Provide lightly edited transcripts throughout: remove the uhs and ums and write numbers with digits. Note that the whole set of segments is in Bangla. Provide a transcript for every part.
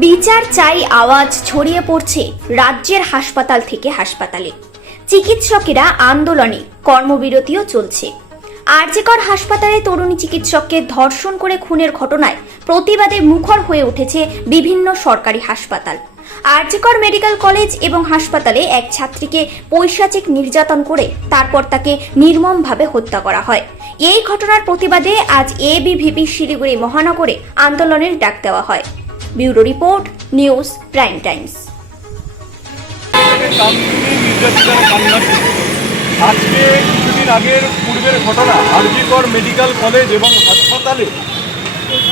বিচার চাই আওয়াজ ছড়িয়ে পড়ছে রাজ্যের হাসপাতাল থেকে হাসপাতালে। চিকিৎসকেরা আন্দোলনে, কর্মবিরতিও চলছে। আরজিকর হাসপাতালে তরুণী চিকিৎসককে ধর্ষণ করে খুনের ঘটনায় প্রতিবাদে মুখর হয়ে উঠেছে বিভিন্ন সরকারি হাসপাতাল। আরজিকর মেডিকেল কলেজ এবং হাসপাতালে এক ছাত্রীকে পৈশাচিক নির্যাতন করে তারপর তাকে নির্মমভাবে হত্যা করা হয়। এই ঘটনার প্রতিবাদে আজ এবিভিপি শিলিগুড়ি মহানগরে আন্দোলনের ডাক দেওয়া হয়। Bureau report, news prime Times. আজকে কিছুদিন আগের পূর্বের ঘটনা, আরজিকর মেডিকেল কলেজ এবং হাসপাতালে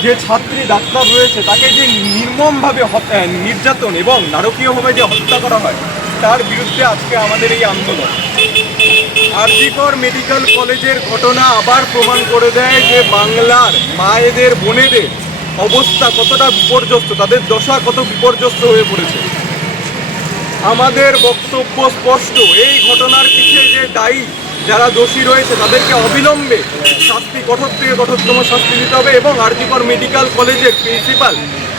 যে ছাত্রী ডাক্তার রয়েছে তাকে যে নির্মমভাবে নির্যাতন এবং নারকীয়ভাবে যে হত্যা করা হয়, তার বিরুদ্ধে আজকে আমাদের এই আন্দোলন। আরজিকর মেডিকেল কলেজের ঘটনা আবার প্রমাণ করে দেয় যে বাংলার মায়েদের, বোনেদের অবস্থা কতটা বিপর্যস্ত, তাদের দশা কত বিপর্যস্ত হয়ে পড়েছে। আমাদের বক্তব্য স্পষ্ট, এই ঘটনার পিছিয়ে যে দায়ী, যারা দোষী রয়েছে তাদেরকে অবিলম্বে শাস্তি, কঠোর থেকে কঠোরতম শাস্তি দিতে হবে। এবং আরজিকর মেডিকেল কলেজের প্রিন্সিপাল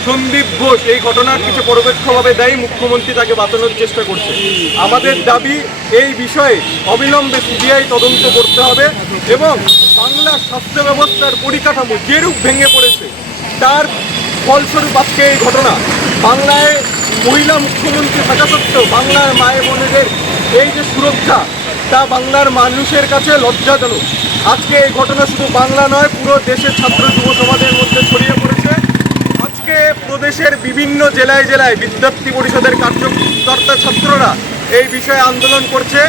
সন্দীপ ঘোষ এই ঘটনার কিছু পরোক্ষভাবে দায়ী, মুখ্যমন্ত্রী তাকে বাঁচানোর চেষ্টা করছে। আমাদের দাবি, এই বিষয়ে অবিলম্বে সিবিআই তদন্ত করতে হবে এবং বাংলার স্বাস্থ্য ব্যবস্থার পরিকাঠামো যেরূপ ভেঙে পড়েছে তার ফলস্বরূপ আজকে এই ঘটনা। বাংলায় মহিলা মুখ্যমন্ত্রী থাকা সত্ত্বেও বাংলার মায়ের বোনেদের এই যে সুরক্ষা, তা বাংলার মানুষের কাছে লজ্জাজনক। আজকে এই ঘটনা শুধু বাংলা নয়, পুরো দেশের ছাত্র যুব সমাজের মধ্যে ছড়িয়ে পড়েছে। আজকে প্রদেশের বিভিন্ন জেলায় জেলায় বিদ্যার্থী পরিষদের কার্যকর্তা ছাত্ররা এই বিষয়ে আন্দোলন করছে।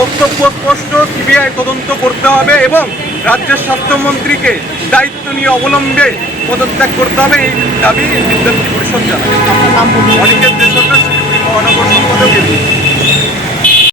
বক্তব্য স্পষ্ট, সিবিআই তদন্ত করতে হবে এবং রাজ্যের স্বাস্থ্যমন্ত্রীকে দায়িত্ব নিয়ে অবলম্বে পদত্যাগ করতে হবে, এই দাবি বিদ্যার্থী পরিষদ জানায়। অনিকেত